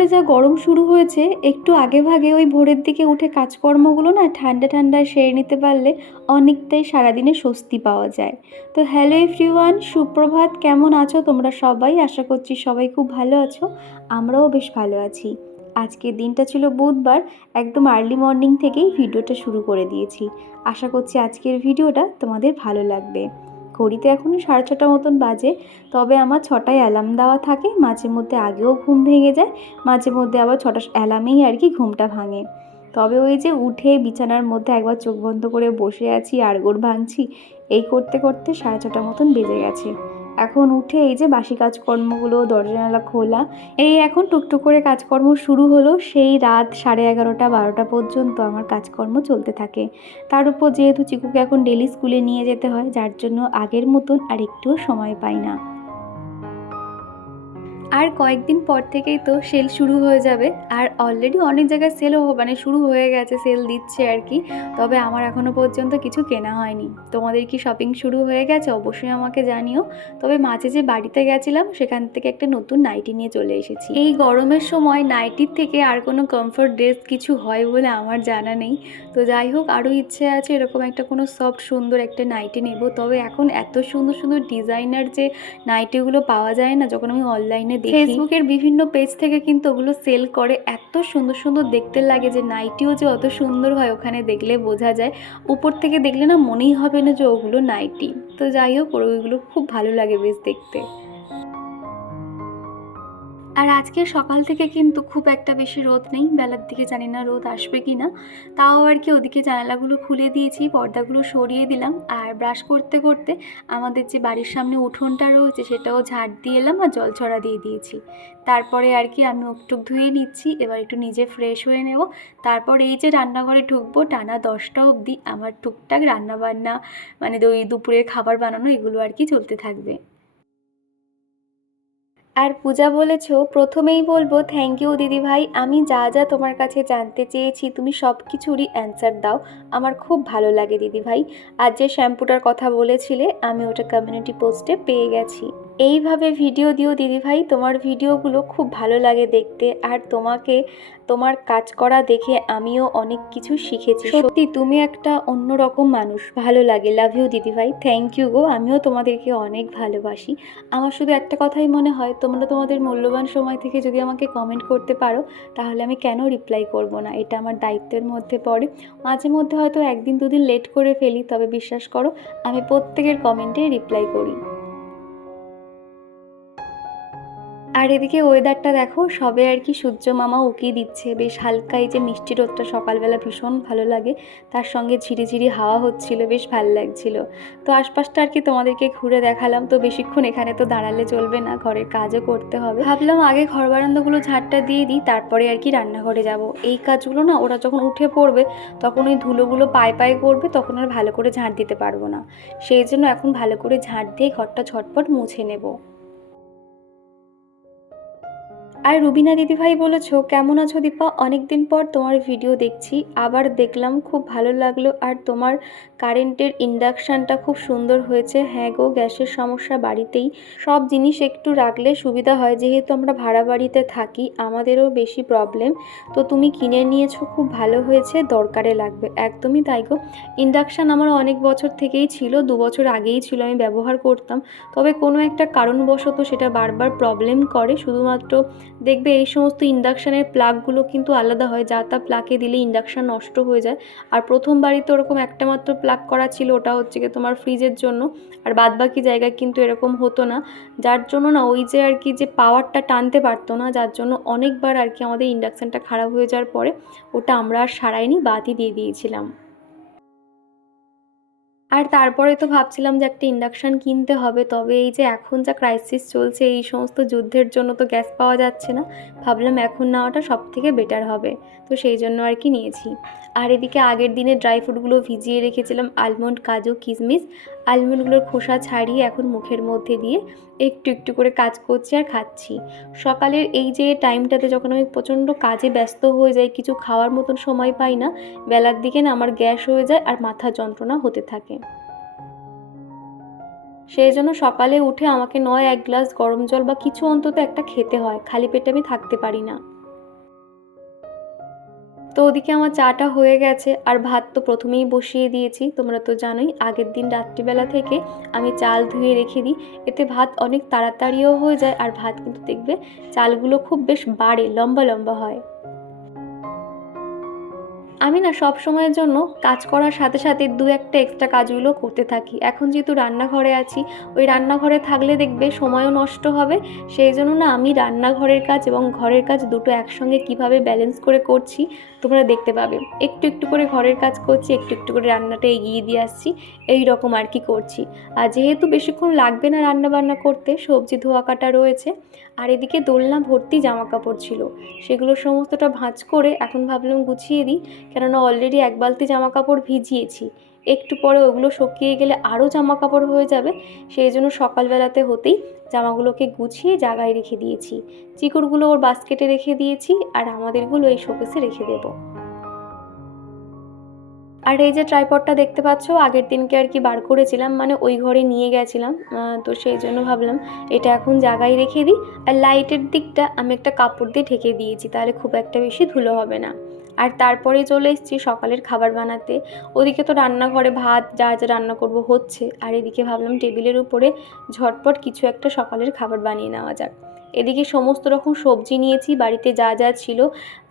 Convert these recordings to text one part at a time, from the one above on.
করে যা গরম শুরু হয়েছে, একটু আগে ভাগে ওই ভোরের দিকে উঠে কাজকর্মগুলো না ঠান্ডা ঠান্ডায় সেরে নিতে পারলে অনেকটাই সারাদিনে স্বস্তি পাওয়া যায়। তো হ্যালো এভরিওয়ান, সুপ্রভাত। কেমন আছো তোমরা সবাই? আশা করছি সবাই খুব ভালো আছো। আমরাও বেশ ভালো আছি। আজকের দিনটা ছিল বুধবার। একদম আর্লি মর্নিং থেকেই ভিডিওটা শুরু করে দিয়েছি। আশা করছি আজকের ভিডিওটা তোমাদের ভালো লাগবে। ঘড়িতে এখনও 6:30 মতন বাজে। তবে আমার 6টায় অ্যালার্ম দেওয়া থাকে, মাঝে মধ্যে আগেও ঘুম ভেঙে যায়, মাঝে মধ্যে আবার 6টা অ্যালার্মেই আর কি ঘুমটা ভাঙে। তবে ওই যে উঠে বিছানার মধ্যে একবার চোখ বন্ধ করে বসে আছি, আড়গোড় ভাঙছি, এই করতে করতে 6:30 মতন বেজে গেছে। এখন উঠে এই যে বাসি কাজকর্মগুলো, দরজা জানালা খোলা, এই এখন টুকটুক করে কাজকর্ম শুরু হলো। সেই রাত 11:30 12টা পর্যন্ত আমার কাজকর্ম চলতে থাকে। তার উপর যেহেতু চিকুকে এখন ডেলি স্কুলে নিয়ে যেতে হয়, যার জন্য আগের মতন আর একটুও সময় পাই না। আর কয়েকদিন পর থেকেই তো সেল শুরু হয়ে যাবে। আর অলরেডি অনেক জায়গায় সেলও শুরু হয়ে গেছে, সেল দিচ্ছে আর কি। তবে আমার এখনও পর্যন্ত কিছু কেনা হয়নি। তোমাদের কি শপিং শুরু হয়ে গেছে? অবশ্যই আমাকে জানিও। তবে মাঝে যে বাড়িতে গেছিলাম সেখান থেকে একটা নতুন নাইটি নিয়ে চলে এসেছি। এই গরমের সময় নাইটির থেকে আর কোনো কমফোর্ট ড্রেস কিছু হয় বলে আমার জানা নেই। তো যাই হোক, আরও ইচ্ছে আছে এরকম একটা কোনো সফট সুন্দর একটা নাইটি নেব। তবে এখন এত সুন্দর সুন্দর ডিজাইনার যে নাইটিগুলো পাওয়া যায় না, যখন আমি অনলাইনে দেখি, ফেসবুকের বিভিন্ন পেজ থেকে কিন্তু ওগুলো সেল করে। এত সুন্দর সুন্দর দেখতে লাগে যে নাইটিও যে অত সুন্দর হয় ওখানে দেখলে বোঝা যায়। উপর থেকে দেখলে না মনেই হবে না যে ওগুলো নাইটি। তো যাই হোক, ওইগুলো খুব ভালো লাগে বেশ দেখতে। আর আজকে সকাল থেকে কিন্তু খুব একটা বেশি রোদ নেই। বেলার দিকে জানি না রোদ আসবে কি না। তাও আর কি ওদিকে জানালাগুলো খুলে দিয়েছি, পর্দাগুলো সরিয়ে দিলাম। আর ব্রাশ করতে করতে আমাদের যে বাড়ির সামনে উঠোনটা রয়েছে সেটাও ঝাড় দিয়ে এলাম আর জল ছড়া দিয়ে দিয়েছি। তারপরে আর কি আমি মুখ ধুয়ে নিচ্ছি, এবার একটু নিজে ফ্রেশ হয়ে নেব। তারপর এই যে রান্নাঘরে ঢুকবো, টানা 10টা অবধি আমার টুকটাক রান্নাবান্না, মানে ওই দুপুরের খাবার বানানো, এগুলো আর কি চলতে থাকবে। আর পূজা বলেছো, প্রথমেই বলবো থ্যাংক ইউ দিদিভাই। আমি যা যা তোমার কাছে জানতে চেয়েছি তুমি সব কিছুরই অ্যান্সার দাও। আমার খুব ভালো লাগে দিদিভাই। আর যে শ্যাম্পুটার কথা বলেছিলে আমি ওটা কমিউনিটি পোস্টে পেয়ে গেছি। এইভাবে ভিডিও দিও দিদিভাই, তোমার ভিডিওগুলো খুব ভালো লাগে দেখতে। আর তোমার কাজ করা দেখে আমিও অনেক কিছু শিখেছি। সত্যি তুমি একটা অন্যরকম মানুষ, ভালো লাগে। লাভ ইউ দিদিভাই, থ্যাংক ইউ গো। আমিও তোমাদেরকে অনেক ভালোবাসি। আমার শুধু একটা কথাই মনে হয়, তোমরা তোমাদের মূল্যবান সময় থেকে যদি আমাকে কমেন্ট করতে পারো তাহলে আমি কেন রিপ্লাই করব না। এটা আমার দায়িত্বের মধ্যে পড়ে। মাঝে মধ্যে হয়তো একদিন দুদিন লেট করে ফেলি, তবে বিশ্বাস করো আমি প্রত্যেকের কমেন্টে রিপ্লাই করি। আর এদিকে ওয়েদারটা দেখো, সবে আর কি সূর্য মামা উকি দিচ্ছে। বেশ হালকা এই যে মিষ্টি রোদটা সকালবেলা ভীষণ ভালো লাগে। তার সঙ্গে ঝিরিঝিরি হাওয়া হচ্ছিল, বেশ ভালো লাগছিল। তো আশপাশটা আর কি তোমাদেরকে ঘুরে দেখালাম। তো বেশিক্ষণ এখানে তো দাঁড়ালে চলবে না, ঘরের কাজও করতে হবে। ভাবলাম আগে ঘর বারান্দাগুলো ঝাড়টা দিয়ে দিই, তারপরে আর কি রান্নাঘরে যাব। এই কাজগুলো না ওরা যখন উঠে পড়বে তখন ওই ধুলোগুলো পায়ে পায়ে করবে, তখন আর ভালো করে ঝাঁট দিতে পারবো না। সেই জন্য এখন ভালো করে ঝাঁট দিয়ে ঘরটা ঝটপট মুছে নেব। আর রুবিনা দিদিভাই বলেছো, কেমন আছো দীপা? অনেকদিন পর তোমার ভিডিও দেখছি, আবার দেখলাম, খুব ভালো লাগলো। আর তোমার কারেন্টের ইন্ডাকশানটা খুব সুন্দর হয়েছে। হ্যাঁ গো, গ্যাসের সমস্যা বাড়িতেই। সব জিনিস একটু রাখলে সুবিধা হয়, যেহেতু আমরা ভাড়া বাড়িতে থাকি আমাদেরও বেশি প্রবলেম। তো তুমি কিনে নিয়েছো, খুব ভালো হয়েছে, দরকারে লাগবে। একদমই তাই গো। ইন্ডাকশান আমার অনেক বছর থেকেই ছিল, 2 বছর আগেই ছিল, আমি ব্যবহার করতাম। তবে কোনো একটা কারণবশত সেটা বারবার প্রবলেম করে। শুধুমাত্র দেখবে এই সমস্ত ইন্ডাকশানের প্লাগগুলো কিন্তু আলাদা হয়, যা তা প্লাগে দিলে ইন্ডাকশান নষ্ট হয়ে যায়। আর প্রথম বাড়িতে ওরকম একটা মাত্র প্লাগ করা ছিল, ওটা হচ্ছে কি তোমার ফ্রিজের জন্য। আর বাদবাকি জায়গায় কিন্তু এরকম হতো না, যার জন্য না ওই যে আর কি যে পাওয়ারটা টানতে পারতো না, যার জন্য অনেকবার আর কি আমাদের ইন্ডাকশানটা খারাপ হয়ে যাওয়ার পরে ওটা আমরা আর সারাইনি, বাদই দিয়ে দিয়েছিলাম। আর তারপরে তো ভাবছিলাম যে একটা ইন্ডাকশান কিনতে হবে। তবে এই যে এখন যা ক্রাইসিস চলছে, এই সমস্ত যুদ্ধের জন্য তো গ্যাস পাওয়া যাচ্ছে না। ভাবলাম এখন নেওয়াটা সব থেকে বেটার হবে। তো সেই জন্য আর কি নিয়েছি। আর এদিকে আগের দিনে ড্রাই ফ্রুটগুলো ভিজিয়ে রেখেছিলাম, আলমন্ড, কাজু, কিশমিশ। আলমন্ডগুলোর খোসা ছাড়িয়ে এখন মুখের মধ্যে দিয়ে একটু একটু করে কাজ করছি আর খাচ্ছি। সকালের এই যে টাইমটাতে যখন আমি প্রচণ্ড কাজে ব্যস্ত হয়ে যাই, কিছু খাওয়ার মতন সময় পাই না, বেলার দিকে না আমার গ্যাস হয়ে যায় আর মাথা যন্ত্রণা হতে থাকে। সেই জন্য সকালে উঠে আমাকে নয় 1 গ্লাস গরম জল বা কিছু অন্তত একটা খেতে হয়, খালি পেটে আমি থাকতে পারি না। তো ওদিকে আমার চাটা হয়ে গেছে, আর ভাত তো প্রথমেই বসিয়ে দিয়েছি। তোমরা তো জানোই আগের দিন রাত্রিবেলা থেকে আমি চাল ধুয়ে রেখে দিই, এতে ভাত অনেক তাড়াতাড়িও হয়ে যায়, আর ভাত কিন্তু দেখবে চালগুলো খুব বেশ বাড়ে, লম্বা লম্বা হয়। আমি না সব সময়ের জন্য কাজ করার সাথে সাথে দু একটা এক্সট্রা কাজগুলো করতে থাকি। এখন যেহেতু রান্নাঘরে আছি, ওই রান্নাঘরে থাকলে দেখবে সময়ও নষ্ট হবে। সেই জন্য না আমি রান্নাঘরের কাজ এবং ঘরের কাজ দুটো একসঙ্গে কিভাবে ব্যালেন্স করে করছি তোমরা দেখতে পাবে। একটু একটু করে ঘরের কাজ করছি, একটু একটু করে রান্নাটা এগিয়ে দিয়ে আসছি, এই রকম আর কি করছি। আর যেহেতু বেশিক্ষণ লাগবে না রান্না বান্না করতে, সবজি ধোয়া কাটা রয়েছে, আর এদিকে দোলনা ভর্তি জামা কাপড় ছিল, সেগুলো সমস্তটা ভাঁজ করে এখন ভাবলাম গুছিয়ে দিই। কেননা অলরেডি এক বালতি জামা কাপড় ভিজিয়েছি, একটু পরে ওগুলো শুকিয়ে গেলে আরও জামা কাপড় হয়ে যাবে। সেই জন্য সকালবেলাতে হতেই জামাগুলোকে গুছিয়ে জায়গায় রেখে দিয়েছি। চিকুরগুলো ওর বাস্কেটে রেখে দিয়েছি, আর আমাদেরগুলো এই শোকেসে রেখে দেবো। আর এই যে ট্রাইপডটা দেখতে পাচ্ছ, আগের দিনকে আর কি বার করেছিলাম, মানে ওই ঘরে নিয়ে গেছিলাম, তো সেই জন্য ভাবলাম এটা এখন জায়গায় রেখে দিই। আর লাইটের দিকটা আমি একটা কাপড় দিয়ে ঢেকে দিয়েছি, তাহলে খুব একটা বেশি ধুলো হবে না। আর তারপরে চলে এসেছি সকালের খাবার বানাতে। ওদিকে তো রান্নাঘরে ভাত যা যা রান্না করব হচ্ছে, আর এদিকে ভাবলাম টেবিলের উপরে ঝটপট কিছু একটা সকালের খাবার বানিয়ে নেওয়া যাক। এদিকে সমস্ত রকম সবজি নিয়েছি বাড়িতে যা যা ছিল,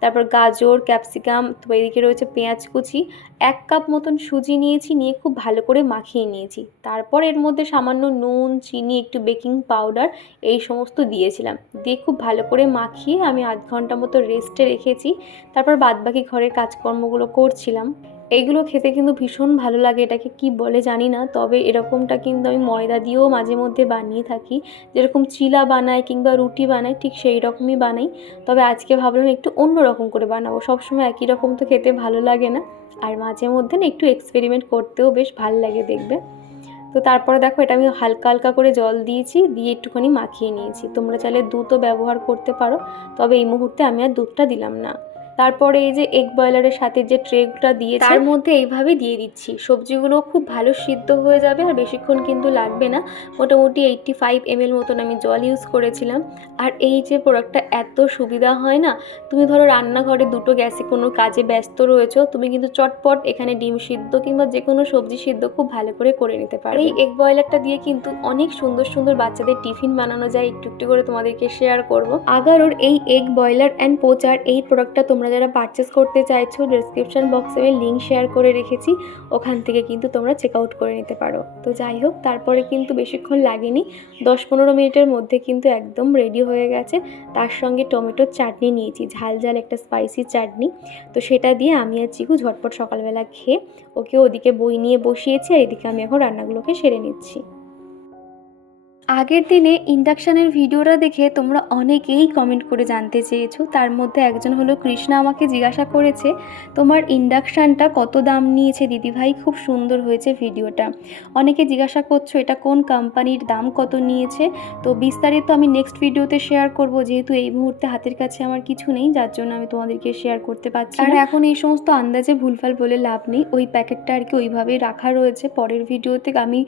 তারপর গাজর, ক্যাপসিকাম, তো এদিকে রয়েছে পেঁয়াজ কুচি, 1 কাপ মতন সুজি নিয়েছি, নিয়ে খুব ভালো করে মাখিয়ে নিয়েছি। তারপর এর মধ্যে সামান্য নুন, চিনি, একটু বেকিং পাউডার এই সমস্ত দিয়েছিলাম, দিয়ে খুব ভালো করে মাখিয়ে আমি আধ ঘন্টা মতো রেস্টে রেখেছি। তারপর বাদবাকি ঘরের কাজকর্মগুলো করছিলাম। এইগুলো খেতে কিন্তু ভীষণ ভালো লাগে, এটাকে কি বলে জানি না, তবে এরকমটা কিন্তু আমি ময়দা দিয়েও মাঝে মধ্যে বানিয়ে থাকি, যেরকম চিলা বানাই কিংবা রুটি বানাই ঠিক সেই রকমই বানাই। তবে আজকে ভাবলাম একটু অন্য রকম করে বানাবো, সবসময় একই রকম তো খেতে ভালো লাগে না, আর মাঝে মধ্যে না একটু এক্সপেরিমেন্ট করতেও বেশ ভালো লাগে দেখবে। তো তারপরে দেখো এটা আমি হালকা হালকা করে জল দিয়েছি, দিয়ে একটুখানি মাখিয়ে নিয়েছি। তোমরা চাইলে দুধও ব্যবহার করতে পারো, তবে এই মুহূর্তে আমি আর দুধটা দিলাম না। তারপরে এই যে এগ বয়লারের সাথে যে ট্রেটা দিয়েছে তার মধ্যে এইভাবে দিয়ে দিচ্ছি, সবজিগুলো খুব ভালো সিদ্ধ হয়ে যাবে, আর বেশিক্ষণ কিন্তু লাগবে না। মোটামুটি 85 ml মতন আমি জল ইউজ করেছিলাম। আর এই যে প্রোডাক্টটা এত সুবিধা হয় না, তুমি ধরো রান্নাঘরে দুটো গ্যাসে কোনো কাজে ব্যস্ত রয়েছো, তুমি কিন্তু চটপট এখানে ডিম সিদ্ধ কিংবা যে কোনো সবজি সিদ্ধ খুব ভালো করে নিতে পারো। এই এগ বয়লারটা দিয়ে কিন্তু অনেক সুন্দর সুন্দর বাচ্চাদের টিফিন বানানো যায়, একটু একটু করে তোমাদেরকে শেয়ার করব। আগারোর এই এগ বয়লার অ্যান্ড পোচার এই প্রোডাক্টটা তোমরা যারা পারচেস করতে চাইছো, ডেসক্রিপশন বক্সে আমি লিঙ্ক শেয়ার করে রেখেছি, ওখান থেকে কিন্তু তোমরা চেক আউট করে নিতে পারো। তো যাই হোক, তারপরে কিন্তু বেশিক্ষণ লাগেনি, 10-15 মিনিটের মধ্যে কিন্তু একদম রেডি হয়ে গেছে। তার সঙ্গে টমেটোর চাটনি নিয়েছি, ঝাল ঝাল একটা স্পাইসি চাটনি, তো সেটা দিয়ে আমি আর চিকু ঝটপট সকালবেলা খেয়ে ওকে ওদিকে বই নিয়ে বসিয়েছি, আর এদিকে আমি এখন রান্নাগুলোকে সেরে নিচ্ছি। আগের দিনে ইন্ডাকশানের ভিডিওটা দেখে তোমরা অনেকেই কমেন্ট করে জানতে চেয়েছো, তার মধ্যে একজন হলো কৃষ্ণা, আমাকে জিজ্ঞাসা করেছে তোমার ইন্ডাকশানটা কত দাম নিয়েছে দিদিভাই, খুব সুন্দর হয়েছে ভিডিওটা। অনেকে জিজ্ঞাসা করছো এটা কোন কোম্পানির, দাম কত নিয়েছে। তো বিস্তারিত আমি নেক্সট ভিডিওতে শেয়ার করব, যেহেতু এই মুহূর্তে হাতের কাছে আমার কিছু নেই, যার জন্য আমি তোমাদেরকে শেয়ার করতে পারছি না। আর এখন এই সমস্ত আন্দাজে ভুলভাল বলে লাভ নেই, ওই প্যাকেটটা আর কি ওইভাবেই রাখা রয়েছে। পরের ভিডিওতে আমি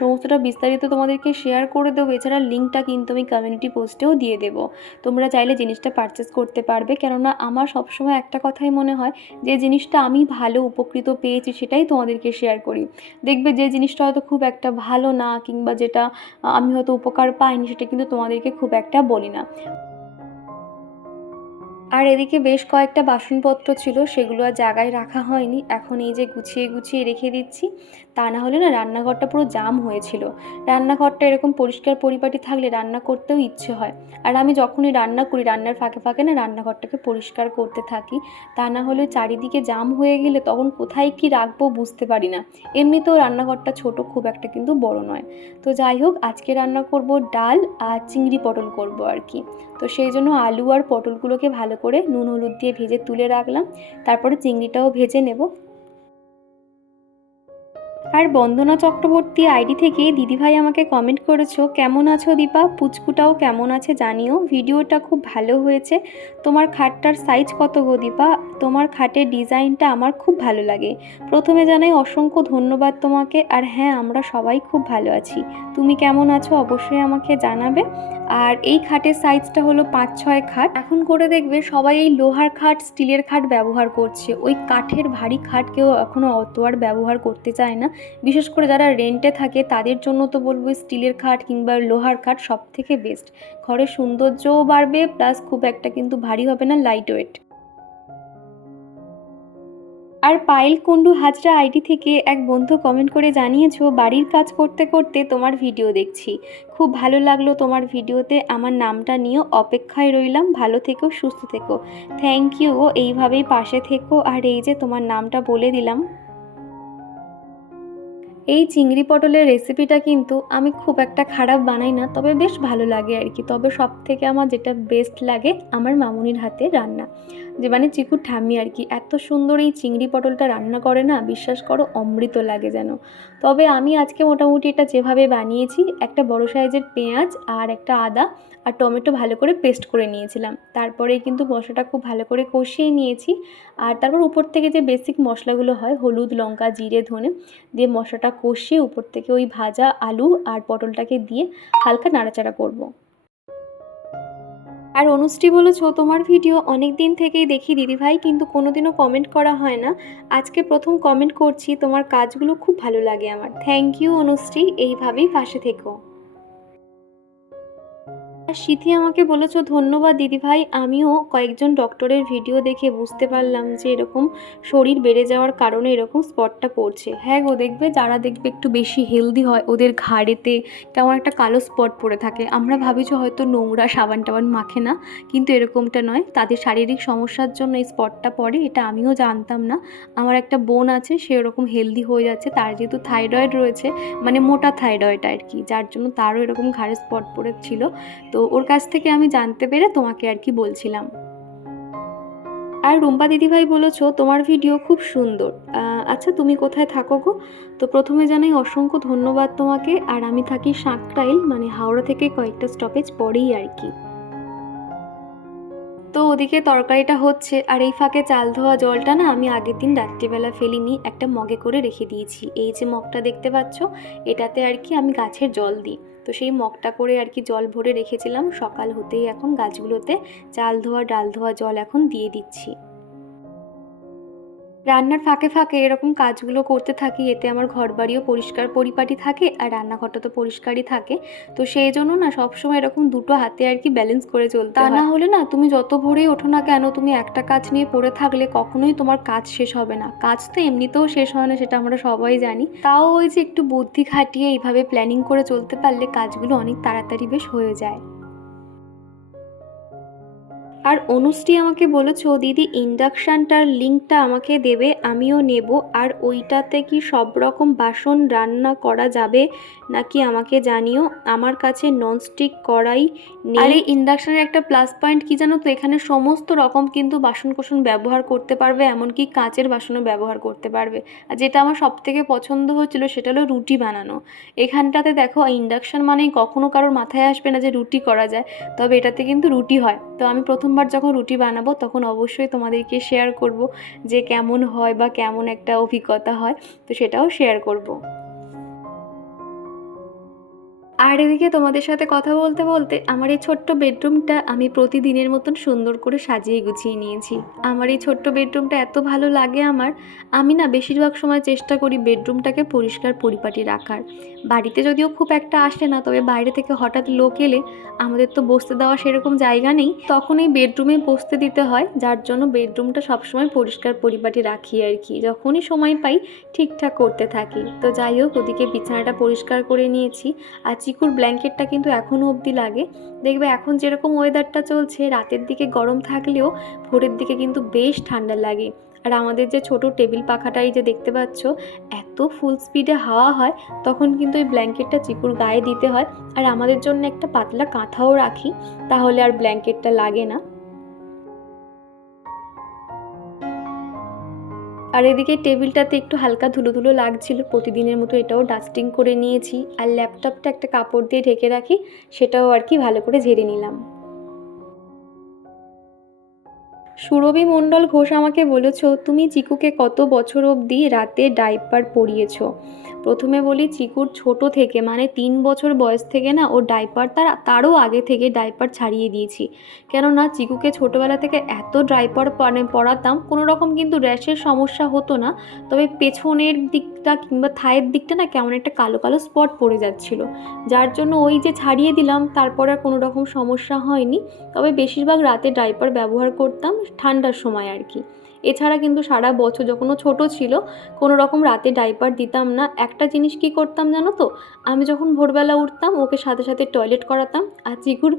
সমস্তটা বিস্তারিত তোমাদেরকে শেয়ার করে দেবো, এছাড়া লিঙ্কটা কিন্তু আমি কমিউনিটি পোস্টেও দিয়ে দেবো, তোমরা চাইলে জিনিসটা পারচেস করতে পারবে। কেননা আমার সবসময় একটা কথাই মনে হয়, যে জিনিসটা আমি ভালো উপকৃত পেয়েছি সেটাই তোমাদেরকে শেয়ার করি। দেখবে যে জিনিসটা হয়তো খুব একটা ভালো না, কিংবা যেটা আমি হয়তো উপকার পাইনি, সেটা কিন্তু তোমাদেরকে খুব একটা বলি না। আর এদিকে বেশ কয়েকটা বাসনপত্র ছিল, সেগুলো আর জায়গায় রাখা হয়নি, এখন এই যে গুছিয়ে গুছিয়ে রেখে দিচ্ছি। তা না হলে না রান্নাঘরটা পুরো জাম হয়েছিল। রান্নাঘরটা এরকম পরিষ্কার পরিপাটি থাকলে রান্না করতেও ইচ্ছে হয়। আর আমি যখনই রান্না করি, রান্নার ফাঁকে ফাঁকে না রান্নাঘরটাকে পরিষ্কার করতে থাকি, তা না হলে চারিদিকে জাম হয়ে গেলে তখন কোথায় কি রাখবো বুঝতে পারি না। এমনিতেও রান্নাঘরটা ছোট, খুব একটা কিন্তু বড় নয়। তো যাই হোক, আজকে রান্না করব ডাল আর চিংড়ি পটল করব আর কি। তো সেই জন্য আলু আর পটলগুলোকে ভালো করে নুন হলুদ দিয়ে ভেজে তুলে রাখলাম, তারপরে চিংড়িটাও ভেজে নেব। আর বন্দনা চক্রবর্তী আইডি থেকে দিদিভাই আমাকে কমেন্ট করেছো, কেমন আছো দীপা, পুচকুটাও কেমন আছে জানিও, ভিডিওটা খুব ভালো হয়েছে। তোমার খাটটার সাইজ কত গো দীপা? তোমার খাটের ডিজাইনটা আমার খুব ভালো লাগে। প্রথমে জানাই অসংখ্য ধন্যবাদ তোমাকে। আর হ্যাঁ, আমরা সবাই খুব ভালো আছি। তুমি কেমন আছো অবশ্যই আমাকে জানাবে। আর এই খাটের সাইজটা হলো 5-6 খাট। এখন করে দেখবে সবাই এই লোহার খাট, স্টিলের খাট ব্যবহার করছে, ওই কাঠের ভারী খাট কেউ এখনও অত আর ব্যবহার করতে চায় না। বিশেষ করে যারা রেন্টে থাকে তাদের জন্য তো বলবো স্টিলের খাট কিংবা লোহার খাট সব থেকে বেস্ট। ঘরের সৌন্দর্যও বাড়বে, প্লাস খুব একটা কিন্তু ভারী হবে না, লাইট ওয়েট। আর পায়েল কুন্ডু হাজরা আইডি থেকে এক বন্ধু কমেন্ট করে জানিয়েছো, বাড়ির কাজ করতে করতে তোমার ভিডিও দেখছি, খুব ভালো লাগলো তোমার ভিডিওতে, আমার নামটা নিয়েও অপেক্ষায় রইলাম, ভালো থেকো সুস্থ থেকো। থ্যাংক ইউ, এইভাবেই পাশে থেকো। আর এই যে তোমার নামটা বলে দিলাম। এই চিংড়ি পটলের রেসিপিটা কিন্তু আমি খুব একটা খারাপ বানাই না, তবে বেশ ভালো লাগে আর কি। তবে সব থেকে আমার যেটা বেস্ট লাগে আমার মামুনির হাতে রান্না, যে মানে চিকুর ঠাম্মি আর কি, এত সুন্দর এই চিংড়ি পটলটা রান্না করে না, বিশ্বাস করো অমৃত লাগে যেন। তবে আমি আজকে মোটামুটি এটা যেভাবে বানিয়েছি, একটা বড় সাইজের পেঁয়াজ আর একটা আদা আর টমেটো ভালো করে পেস্ট করে নিয়েছিলাম। তারপরে কিন্তু মশলাটা খুব ভালো করে কষিয়ে নিয়েছি। আর তারপর উপর থেকে যে বেসিক মশলাগুলো হয়, হলুদ, লঙ্কা, জিরে, ধনে দিয়ে মশলাটা কষিয়ে উপর থেকে ওই ভাজা আলু আর পটলটাকে দিয়ে হালকা নাড়াচাড়া করব। আর অনুশ্রী বলেছো, তোমার ভিডিও অনেক দিন থেকেই দেখি দিদিভাই, কিন্তু কোনোদিনও কমেন্ট করা হয় না, আজকে প্রথম কমেন্ট করছি, তোমার কাজগুলো খুব ভালো লাগে আমার। থ্যাংক ইউ অনুশ্রী, এইভাবেই পাশে থেকো। আর সিথি আমাকে বলেছো, ধন্যবাদ দিদিভাই, আমিও কয়েকজন ডক্টরের ভিডিও দেখে বুঝতে পারলাম যে এরকম শরীর বেড়ে যাওয়ার কারণে এরকম স্পটটা পড়ছে। হ্যাঁ গো, দেখবে যারা দেখবে একটু বেশি হেলদি হয় ওদের ঘাড়েতে কেমন একটা কালো স্পট পড়ে থাকে। আমরা ভাবি যে হয়তো নোংরা সাবান টাবান মাখে না, কিন্তু এরকমটা নয়, তাদের শারীরিক সমস্যার জন্য এই স্পটটা পড়ে। এটা আমিও জানতাম না। আমার একটা বোন আছে, সে এরকম হেলদি হয়ে যাচ্ছে, তার যেহেতু থাইরয়েড রয়েছে, মানে মোটা থাইরয়েড আর কি, যার জন্য তারও এরকম ঘাড়ে স্পট পড়েছিল। তো ওর কাছ থেকে আমি জানতে পেরে তোমাকে আর কি বলছিলাম। আর রুম্পা দিদিভাই বলেছো, তোমার ভিডিও খুব সুন্দর। আচ্ছা, তুমি কোথায় থাকো গো? তো প্রথমে জানাই অসংখ্য ধন্যবাদ তোমাকে। আর আমি থাকি সাঁকরাইল, মানে হাওড়া থেকে কয়েকটা স্টপেজ পরেই আর কি। তো ওদিকে তরকারিটা হচ্ছে, আর এই ফাঁকে চাল ধোয়া জলটা না আমি আগের দিন রাত্রিবেলা ফেলিনি, একটা মগে করে রেখে দিয়েছি। এই যে মগটা দেখতে পাচ্ছ, এটাতে আর কি আমি গাছের জল দিই। তো সেই মগটা করে আর কি জল ভরে রেখেছিলাম, সকাল হতেই এখন গাছগুলোতে চাল ধোয়া ডাল ধোয়া জল এখন দিয়ে দিচ্ছি। রান্নার ফাঁকে ফাঁকে এরকম কাজগুলো করতে থাকি, এতে আমার ঘর বাড়িও পরিষ্কার পরিপাটি থাকে আর রান্নাঘরটা তো পরিষ্কারই থাকে। তো সেই জন্য না সবসময় এরকম দুটো হাতে আর কি ব্যালেন্স করে চলতে হয়। তা না হলে না তুমি যত ভোরেই ওঠো না কেন, তুমি একটা কাজ নিয়ে পড়ে থাকলে কখনোই তোমার কাজ শেষ হবে না। কাজ তো এমনিতেও শেষ হয় না, সেটা আমরা সবাই জানি। তাও ওই যে একটু বুদ্ধি খাটিয়ে এইভাবে প্ল্যানিং করে চলতে পারলে কাজগুলো অনেক তাড়াতাড়ি বেশ হয়ে যায়। আর অনুশ্রী আমাকে বলেছো, দিদি ইন্ডাকশানটার লিঙ্কটা আমাকে দেবে, আমিও নেব। আর ওইটাতে কি সব রকম বাসন রান্না করা যাবে নাকি আমাকে জানিও, আমার কাছে ননস্টিক কড়াই নেই। আর এই ইন্ডাকশানের একটা প্লাস পয়েন্ট কি জানো তো, এখানে সমস্ত রকম কিন্তু বাসন কোসন ব্যবহার করতে পারবে, এমনকি কাঁচের বাসনও ব্যবহার করতে পারবে। আর যেটা আমার সব থেকে পছন্দ হয়েছিল সেটা হলো রুটি বানানো। এখানটাতে দেখো, ইন্ডাকশান মানেই কখনো কারোর মাথায় আসবে না যে রুটি করা যায়, তবে এটাতে কিন্তু রুটি হয়। তো আমি প্রথমবার যখন রুটি বানাবো তখন অবশ্যই তোমাদেরকে শেয়ার করব যে কেমন হয় বা কেমন একটা অভিজ্ঞতা হয়, তো সেটাও শেয়ার করব। আর এদিকে তোমাদের সাথে কথা বলতে বলতে আমার এই ছোট্ট বেডরুমটা আমি প্রতিদিনের মতন সুন্দর করে সাজিয়ে গুছিয়ে নিয়েছি। আমার এই ছোট্ট বেডরুমটা এত ভালো লাগে আমার, আমি না বেশিরভাগ সময় চেষ্টা করি বেডরুমটাকে পরিষ্কার পরিপাটি রাখার। বাড়িতে যদিও খুব একটা আসে না, তবে বাইরে থেকে হঠাৎ লোক এলে আমাদের তো বসতে দেওয়া সেরকম জায়গা নেই, তখন এই বেডরুমে বসতে দিতে হয়, যার জন্য বেডরুমটা সবসময় পরিষ্কার পরিপাটি রাখি আর কি। যখনই সময় পাই ঠিকঠাক করতে থাকি। তো যাই হোক, ওদিকে বিছানাটা পরিষ্কার করে নিয়েছি। আর চিকুর ব্ল্যাঙ্কেটটা কিন্তু এখনও অবধি লাগে। দেখবে এখন যেরকম ওয়েদারটা চলছে, রাতের দিকে গরম থাকলেও ভোরের দিকে কিন্তু বেশ ঠান্ডা লাগে। আর আমাদের যে ছোট টেবিল পাখাটাই যে দেখতে পাচ্ছ, এত ফুল স্পিডে হাওয়া হয়, তখন কিন্তু ওই ব্ল্যাঙ্কেটটা চিকুর গায়ে দিতে হয়। আর আমাদের জন্য একটা পাতলা কাঁথাও রাখি, তাহলে আর ব্ল্যাঙ্কেটটা লাগে না। আর এদিকে টেবিলটাতে একটু হালকা ধুলো ধুলো লাগছিল, প্রতিদিনের মতো এটাও ডাস্টিং করে নিয়েছি। আর ল্যাপটপটা একটা কাপড় দিয়ে ঢেকে রাখি, সেটাও আর কি ভালো করে ঝেড়ে নিলাম। সুরভি মণ্ডল ঘোষ আমাকে বলেছ, তুমি চিকুকে কত বছর অবধি রাতে ডাইপার পরিয়েছো? প্রথমে বলি, চিকুর ছোট থেকে মানে 3 বছর বয়স থেকে না ওর ডাইপার, তারও আগে থেকে ডাইপার ছাড়িয়ে দিয়েছি। কেননা চিকুকে ছোটোবেলা থেকে এত ডাইপার পরাতাম, কোনো রকম কিন্তু র্যাশের সমস্যা হতো না, তবে পেছনের দিকটা কিংবা থায়ের দিকটা না কেমন একটা কালো কালো স্পট পড়ে যাচ্ছিলো, যার জন্য ওই যে ছাড়িয়ে দিলাম, তারপর আর কোনো রকম সমস্যা হয়নি। তবে বেশিরভাগ রাতে ডাইপার ব্যবহার করতাম ঠান্ডার সময় আর কি। এছাড়া কিন্তু সারা বছর যখন ও ছোটো ছিল কোনো রকম রাতে ডাইপার দিতাম না। একটা জিনিস কি করতাম জানো তো, আমি যখন ভোরবেলা উঠতাম ওকে সাথে সাথে টয়লেট করাতাম। আর চিকুর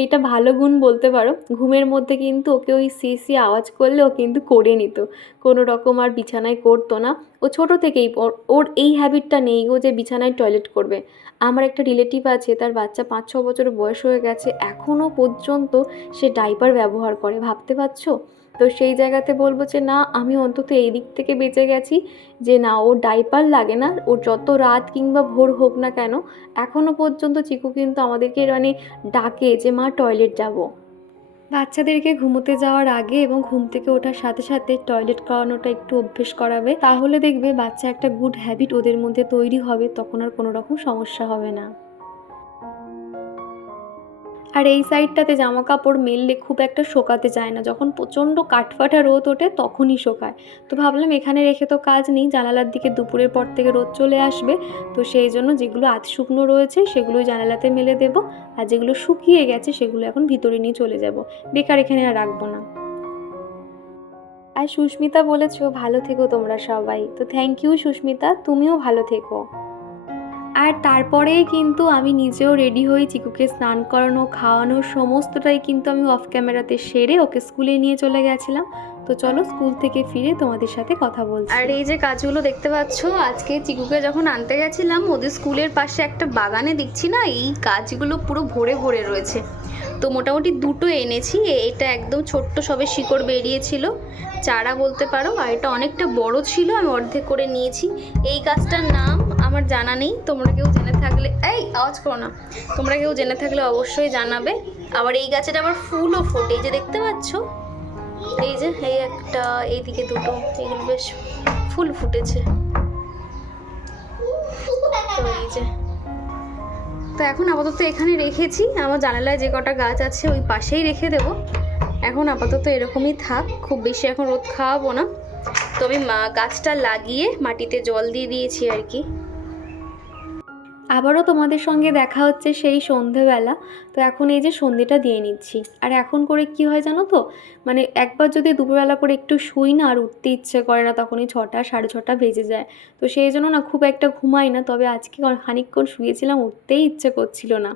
এইটা ভালো গুণ বলতে পারো, ঘুমের মধ্যে কিন্তু ওকে ওই সি আওয়াজ করলে ও কিন্তু করে নিত, কোনো রকম আর বিছানায় করতো না। ও ছোটো থেকেই ওর এই হ্যাবিটটা নেই ও যে বিছানায় টয়লেট করবে। আমার একটা রিলেটিভ আছে, তার বাচ্চা 5-6 বছর বয়স হয়ে গেছে, এখনও পর্যন্ত সে ডাইপার ব্যবহার করে, ভাবতে পারছো? তো সেই জায়গাতে বলবো যে না, আমি অন্তত এই দিক থেকে বেঁচে গেছি যে না, ওর ডাইপার লাগে না। ওর যত রাত কিংবা ভোর হোক না কেন, এখনও পর্যন্ত চিকু কিন্তু আমাদেরকে মানে ডাকে যে মা টয়লেট যাব। বাচ্চাদেরকে ঘুমোতে যাওয়ার আগে এবং ঘুম থেকে ওঠার সাথে সাথে টয়লেট করানোটা একটু অভ্যেস করাবে, তাহলে দেখবে বাচ্চা একটা গুড হ্যাবিট ওদের মধ্যে তৈরি হবে, তখন আর কোনো রকম সমস্যা হবে না। আর এই সাইডটাতে জামা কাপড় মেললে খুব একটা শোকাতে চায় না, যখন প্রচণ্ড কাঠফাটা রোদ ওঠে তখনই শোকায়। তো ভাবলাম এখানে রেখে তো কাজ নেই, জানালার দিকে দুপুরের পর থেকে রোদ চলে আসবে, তো সেই জন্য যেগুলো আধ শুকনো রয়েছে সেগুলো জানালাতে মেলে দেবো, আর যেগুলো শুকিয়ে গেছে সেগুলো এখন ভিতরে নিয়ে চলে যাব, বেকার এখানে আর রাখবো না। আর সুস্মিতা বলেছো ভালো থেকো তোমরা সবাই, তো থ্যাংক ইউ সুস্মিতা, তুমিও ভালো থেকো। আর তারপরেই কিন্তু আমি নিজেও রেডি হই, চিকুকে স্নান করানো খাওয়ানো সমস্তটাই কিন্তু আমি অফ ক্যামেরাতে সেরে ওকে স্কুলে নিয়ে চলে গেছিলাম। তো চলো স্কুল থেকে ফিরে তোমাদের সাথে কথা বলছি। আর এই যে কাজগুলো দেখতে পাচ্ছ, আজকে চিকুকে যখন আনতে গেছিলাম ওদের স্কুলের পাশে একটা বাগানে দেখছি না এই গাছগুলো পুরো ভরে ভরে রয়েছে, তো মোটামুটি দুটো এনেছি। এটা একদম ছোট্ট সবে শিকড় বেরিয়েছিল, চারা বলতে পারো, আর এটা অনেকটা বড় ছিল, আমি অর্ধেক করে নিয়েছি। এই গাছটার নাম আমার জানা নেই, তোমরা কেউ জেনে থাকলে, এই আওয়াজ করো না, তোমরা কেউ জেনে থাকলে অবশ্যই জানাবে। আবার এই গাছের আবার ফুলও ফোটে, এই যে দেখতে পাচ্ছ, এই যে এই একটা, এইদিকে দুটো, এগুলো বেশ ফুল ফুটেছে। তো এই যে, তো এখন আপাতত এখানে রেখেছি, আমার জানালায় যে কটা গাছ আছে ওই পাশেই রেখে দেবো। এখন আপাতত এরকমই থাক, খুব বেশি এখন রোদ খাওয়াবো না। তো আমি গাছটা লাগিয়ে মাটিতে জল দিয়ে দিয়েছি আর কি। আবারও তোমাদের সঙ্গে দেখা হচ্ছে সেই সন্ধেবেলা। তো এখন এই যে সন্ধেটা দিয়ে নিচ্ছি, আর এখন করে কি হয় জানো তো, মানে একবার যদি দুপুরবেলা করে একটু শুই না, আর উঠতে ইচ্ছে করে না, তখনই 6টা 6:30 বেজে যায়। তো সেই জন্য না খুব একটা ঘুমাই না, তবে আজকে খানিকক্ষণ শুয়েছিলাম, উঠতেই ইচ্ছে করছিল না।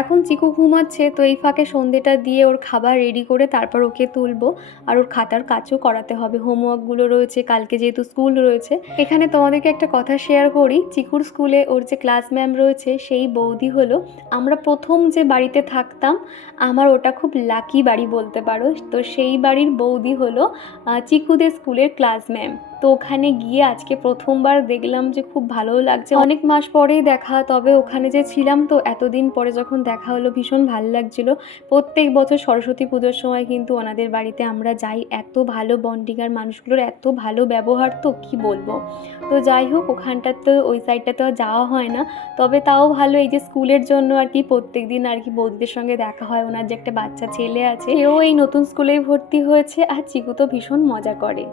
এখন চিকু ঘুমাচ্ছে, তো এই ফাঁকে সন্ধেটা দিয়ে ওর খাবার রেডি করে তারপর ওকে তুলবো। আর ওর খাতার কাজও করাতে হবে, হোমওয়ার্কগুলো রয়েছে, কালকে যেহেতু স্কুল রয়েছে। এখানে তোমাদেরকে একটা কথা শেয়ার করি, চিকুর স্কুলে ওর যে ক্লাস ম্যাম রয়েছে সেই বৌদি হলো, আমরা প্রথম যে বাড়িতে থাকতাম, আমার ওটা খুব লাকি বাড়ি বলতে পারো, তো সেই বাড়ির বৌদি হলো চিকুদের স্কুলের ক্লাস ম্যাম। তো ওখানে গিয়ে আজকে প্রথমবার দেখলাম যে খুব ভালোও লাগছে, অনেক মাস পরেই দেখা, তবে ওখানে যে ছিলাম তো এতদিন পরে যখন দেখা হলো ভীষণ ভালো লাগছিলো। প্রত্যেক বছর সরস্বতী পুজোর সময় কিন্তু ওনাদের বাড়িতে আমরা যাই, এত ভালো বন্ডিং, আর মানুষগুলোর এত ভালো ব্যবহার, তো কি বলবো। তো যাই হোক, ওখানটার তো ওই সাইডটা তো যাওয়া হয় না, তবে তাও ভালো, এই যে স্কুলের জন্য আর কি প্রত্যেক দিন আর কি বৌদিদের সঙ্গে দেখা হয়। ওনার যে একটা বাচ্চা ছেলে আছে, সেও এই নতুন স্কুলেই ভর্তি হয়েছে, আর চিকু তো ভীষণ মজা করে।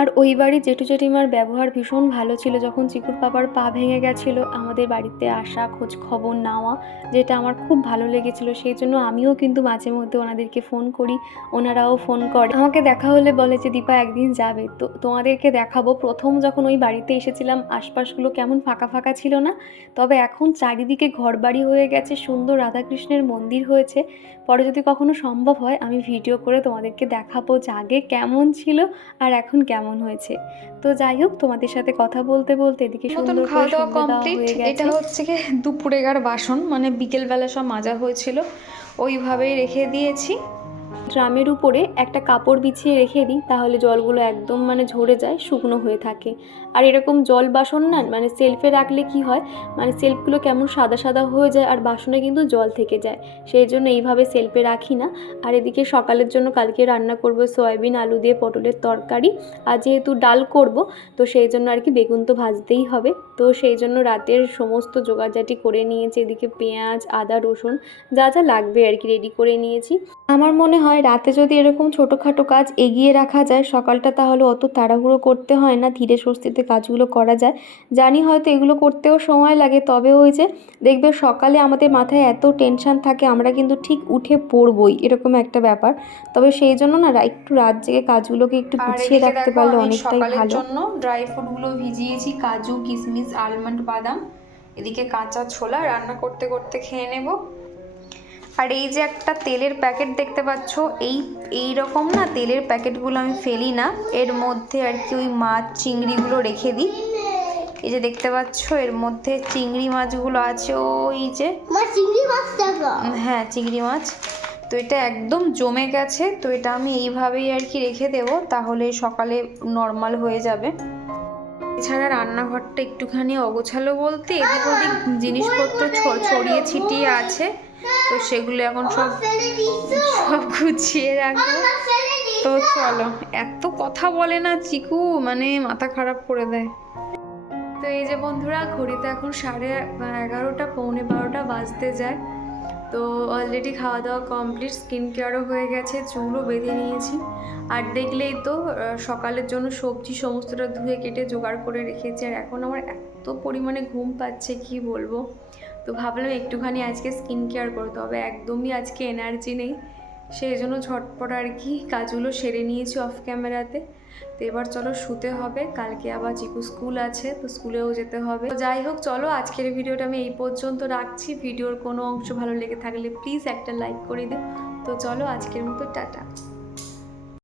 আর ওই বাড়ির জেঠু জেঠিমার ব্যবহার ভীষণ ভালো ছিল, যখন চিকুর বাবার পা ভেঙে গেছিলো আমাদের বাড়িতে আসা, খোঁজ খবর নেওয়া, যেটা আমার খুব ভালো লেগেছিল। সেই জন্য আমিও কিন্তু মাঝে মধ্যে ওনাদেরকে ফোন করি, ওনারাও ফোন করে আমাকে। দেখা হলে বলে যে দীপা একদিন যাবে, তো তোমাদেরকে দেখাবো। প্রথম যখন ওই বাড়িতে এসেছিলাম আশপাশগুলো কেমন ফাঁকা ফাঁকা ছিল না, তবে এখন চারিদিকে ঘরবাড়ি হয়ে গেছে, সুন্দর রাধাকৃষ্ণের মন্দির হয়েছে। পরে যদি কখনো সম্ভব হয় আমি ভিডিও করে তোমাদেরকে দেখাবো যে আগে কেমন ছিল আর এখন কেমন হয়েছে। তো যাই হোক, তোমাদের সাথে কথা বলতে বলতে এদিকে সুন্দর খাওয়া দাওয়া কমপ্লিট। এটা হচ্ছে কি দুপুরেকার বাসন, মানে বিকেলবেলা সব মাজা হয়েছিল, ওইভাবেই রেখে দিয়েছি। ড্রামের উপরে একটা কাপড় বিছিয়ে রেখে দিই, তাহলে জলগুলো একদম মানে ঝরে যায়, শুকনো হয়ে থাকে। আর এরকম জল বাসন না মানে সেলফে রাখলে কি হয়, মানে সেলফগুলো কেমন সাদা সাদা হয়ে যায় আর বাসনে কিন্তু জল থেকে যায়, সেই জন্য এইভাবে সেলফে রাখি না। আর এদিকে সকালের জন্য কালকে রান্না করব সয়াবিন আলু দিয়ে পটলের তরকারি, আর যেহেতু ডাল করব তো সেই জন্য আর কি বেগুন তো ভাজতেই হবে। তো সেই জন্য রাতের সমস্ত জোগাড়জাটি করে নিয়েছি, এদিকে পেঁয়াজ আদা রসুন যা যা লাগবে আর কি রেডি করে নিয়েছি। আমার মনে হয় রাতে যদি এরকম ছোটোখাটো কাজ এগিয়ে রাখা যায় সকালটা, তাহলে অত তাড়াহুড়ো করতে হয় না, ধীরে সুস্থিতে কাজগুলো করা যায়। জানি হয়তো এগুলো করতেও সময় লাগে, তবে ওই যে দেখবে সকালে আমাদের মাথায় এত টেনশন থাকে আমরা কিন্তু ঠিক উঠে পড়বই, এরকম একটা ব্যাপার। তবে সেই জন্য না একটু রাত জেগে কাজগুলোকে একটু গুছিয়ে রাখতে পারলে অনেকটাই ভালো। সকালের জন্য ড্রাই ফ্রুটগুলো ভিজিয়েছি, কাজু কিশমিশ আলমন্ড বাদাম, এদিকে কাঁচা ছোলা, রান্না করতে করতে খেয়ে নেব। আর এই যে একটা তেলের প্যাকেট দেখতে পাচ্ছ, এই রকম না তেলের প্যাকেটগুলো আমি ফেলি না, এর মধ্যে আর কি ওই মাছ চিংড়িগুলো রেখে দিই। এই যে দেখতে পাচ্ছ এর মধ্যে চিংড়ি মাছগুলো আছে, ওই যে চিংড়ি মাছটা, হ্যাঁ চিংড়ি মাছ। তো এটা একদম জমে গেছে, তো এটা আমি এইভাবেই আর কি রেখে দেবো, তাহলে সকালে নর্মাল হয়ে যাবে। এছাড়া রান্নাঘরটা একটুখানি অগোছালো বলতে এদিক ওদিক জিনিসপত্র ছড়িয়ে ছিটিয়ে আছে, তো সেগুলো এখন সব গুছিয়ে রাখবো। তো চলো, এত কথা বলে না চিকু, মানে মাথা খারাপ করে দেয়। তো এই যে বন্ধুরা, ঘড়িতে এখন 11:30 পৌনে 12টা বাজতে যায়। তো অলরেডি খাওয়া দাওয়া কমপ্লিট, স্কিন কেয়ারও হয়ে গেছে, চুলও বেঁধে নিয়েছি। আর দেখলেই তো সকালের জন্য সবজি সমস্তটা ধুয়ে কেটে জোগাড় করে রেখেছি। আর এখন আমার এত পরিমাণে ঘুম পাচ্ছে কি বলবো, তো ভাবলাম একটুখানি আজকে স্কিন কেয়ার করতে হবে, একদমই আজকে এনার্জি নেই, সেই জন্য ঝটপট আর কি কাজগুলো সেরে নিয়েছি অফ ক্যামেরাতে। তো এবার চলো শুতে হবে, কালকে আবার চিকু স্কুল আছে, তো স্কুলেও যেতে হবে। তো যাই হোক চলো, আজকের ভিডিওটা আমি এই পর্যন্ত রাখছি। ভিডিওর কোনো অংশ ভালো লেগে থাকলে প্লিজ একটা লাইক করে দিও। তো চলো আজকের মতো টাটা।